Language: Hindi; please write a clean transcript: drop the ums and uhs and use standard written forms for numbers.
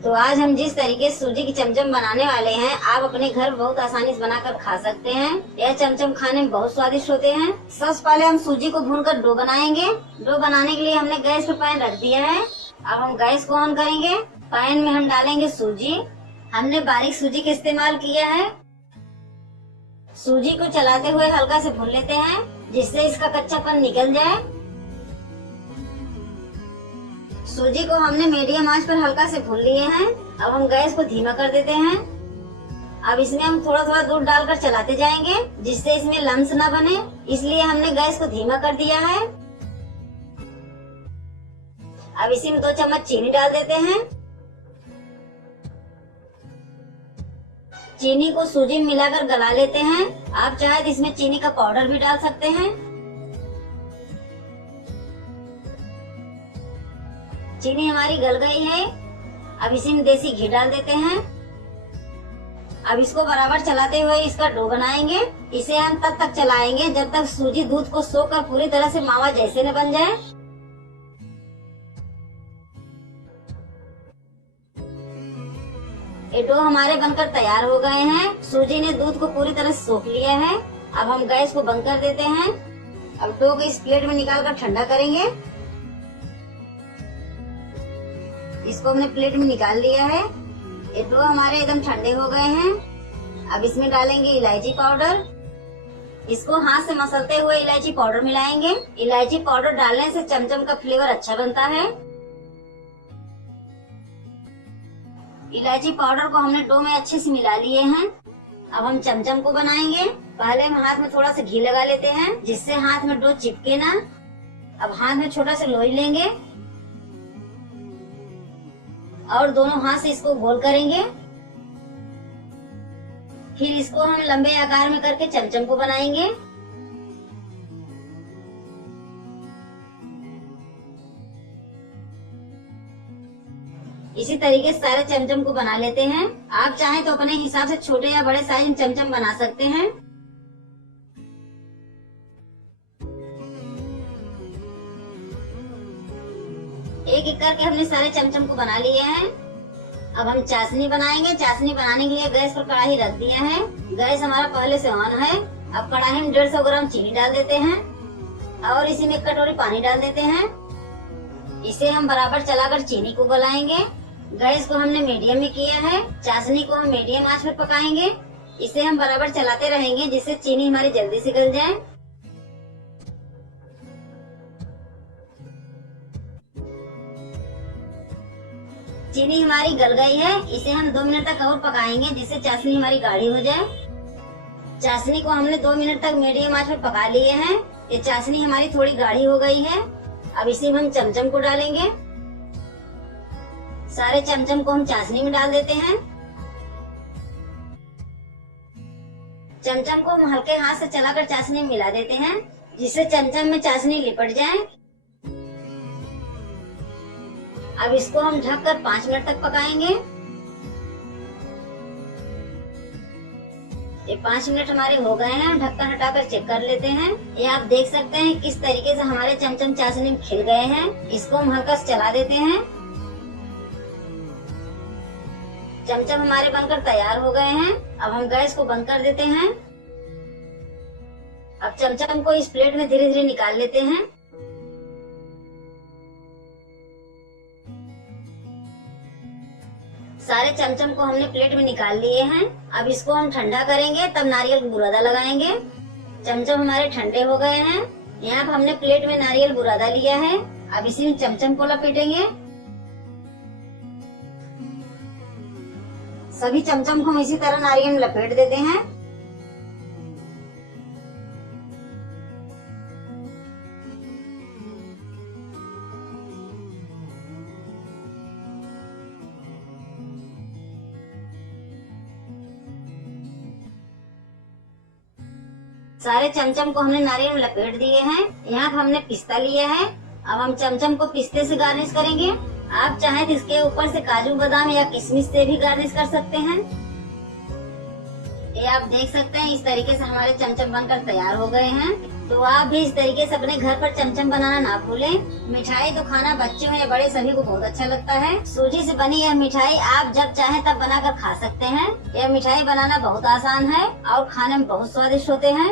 तो आज हम जिस तरीके से सूजी की चमचम बनाने वाले हैं, आप अपने घर बहुत आसानी से बनाकर खा सकते हैं। यह चमचम खाने में बहुत स्वादिष्ट होते हैं। सबसे पहले हम सूजी को भूनकर डो बनाएंगे। डो बनाने के लिए हमने गैस पर पैन रख दिया है। अब हम गैस को ऑन करेंगे। पैन में हम डालेंगे सूजी। हमने बारीक सूजी का इस्तेमाल किया है। सूजी को चलाते हुए हल्का से भून लेते हैं, जिससे इसका कच्चापन निकल जाए। सूजी को हमने मीडियम आंच पर हल्का से भून लिए हैं। अब हम गैस को धीमा कर देते हैं। अब इसमें हम थोड़ा थोड़ा दूध डालकर चलाते जाएंगे, जिससे इसमें लम्स ना बने, इसलिए हमने गैस को धीमा कर दिया है। अब इसी में 2 चम्मच चीनी डाल देते हैं। चीनी को सूजी में मिलाकर गला लेते हैं। आप चाहे तो इसमें चीनी का पाउडर भी डाल सकते हैं। चीनी हमारी गल गई है। अब इसी में देसी घी डाल देते हैं। अब इसको बराबर चलाते हुए इसका डो बनाएंगे। इसे हम तब तक चलाएंगे जब तक सूजी दूध को सोखकर पूरी तरह से मावा जैसे न बन जाए। ये डो हमारे बनकर तैयार हो गए हैं। सूजी ने दूध को पूरी तरह से सोख लिया है। अब हम गैस को बंद कर देते हैं। अब डो को इस प्लेट में निकालकर ठंडा करेंगे। इसको हमने प्लेट में निकाल लिया है। ये डो हमारे एकदम ठंडे हो गए हैं। अब इसमें डालेंगे इलायची पाउडर। इसको हाथ से मसलते हुए इलायची पाउडर मिलाएंगे। इलायची पाउडर डालने से चमचम का फ्लेवर अच्छा बनता है। इलायची पाउडर को हमने डो में अच्छे से मिला लिए हैं। अब हम चमचम को बनाएंगे। पहले हम हाथ में थोड़ा सा घी लगा लेते हैं, जिससे हाथ में डो चिपके ना। अब हाथ में छोटा सा लोई लेंगे और दोनों हाथ से इसको गोल करेंगे। फिर इसको हम लंबे आकार में करके चमचम को बनाएंगे। इसी तरीके से सारे चमचम को बना लेते हैं। आप चाहें तो अपने हिसाब से छोटे या बड़े साइज में चमचम बना सकते हैं। एक एक करके हमने सारे चमचम को बना लिए हैं। अब हम चाशनी बनाएंगे। चाशनी बनाने के लिए गैस पर कढ़ाई रख दिया है। गैस हमारा पहले से ऑन है। अब कढ़ाई में 150 ग्राम चीनी डाल देते हैं और इसी में 1 कटोरी पानी डाल देते हैं। इसे हम बराबर चलाकर चीनी को गलाएंगे। गैस को हमने मीडियम में किया है। चाशनी को हम मीडियम आंच पर पकाएंगे। इसे हम बराबर चलाते रहेंगे, जिससे चीनी हमारी जल्दी से गल जाए। चीनी हमारी गल गई है। इसे हम 2 मिनट तक और पकाएंगे, जिससे चाशनी हमारी गाढ़ी हो जाए। चाशनी को हमने 2 मिनट तक मीडियम आंच पर पका लिए हैं। ये चाशनी हमारी थोड़ी गाढ़ी हो गई है। अब इसी में हम चमचम को डालेंगे। सारे चमचम को हम चाशनी में डाल देते हैं। चमचम को हम हल्के हाथ से चलाकर चाशनी में मिला देते हैं, जिससे चमचम में चाशनी लिपट जाए। अब इसको हम ढककर 5 मिनट तक पकाएंगे। ये 5 मिनट हमारे हो गए हैं। ढक्कन हटाकर चेक कर लेते हैं। ये आप देख सकते हैं किस तरीके से हमारे चमचम चाशनी में खिल गए हैं। इसको हम हल्का से चला देते हैं। चमचम हमारे बनकर तैयार हो गए हैं। अब हम गैस को बंद कर देते हैं। अब चमचम को इस प्लेट में धीरे धीरे निकाल लेते हैं। सारे चमचम को हमने प्लेट में निकाल लिए हैं। अब इसको हम ठंडा करेंगे, तब नारियल बुरादा लगाएंगे। चमचम हमारे ठंडे हो गए हैं। यहाँ पर हमने प्लेट में नारियल बुरादा लिया है। अब इसी में चमचम को लपेटेंगे। सभी चमचम को हम इसी तरह नारियल में लपेट देते हैं। सारे चमचम को हमने नारियल में लपेट दिए हैं। यहाँ पर हमने पिस्ता लिया है। अब हम चमचम को पिस्ते से गार्निश करेंगे। आप चाहें तो इसके ऊपर से काजू बादाम या किशमिश से भी गार्निश कर सकते हैं। ये आप देख सकते हैं इस तरीके से हमारे चमचम बनकर तैयार हो गए हैं। तो आप भी इस तरीके से अपने घर पर चमचम बनाना ना भूलें। मिठाई तो खाना बच्चों या बड़े सभी को बहुत अच्छा लगता है। सूजी से बनी यह मिठाई आप जब चाहें तब बनाकर खा सकते हैं। यह मिठाई बनाना बहुत आसान है और खाने में बहुत स्वादिष्ट होते हैं।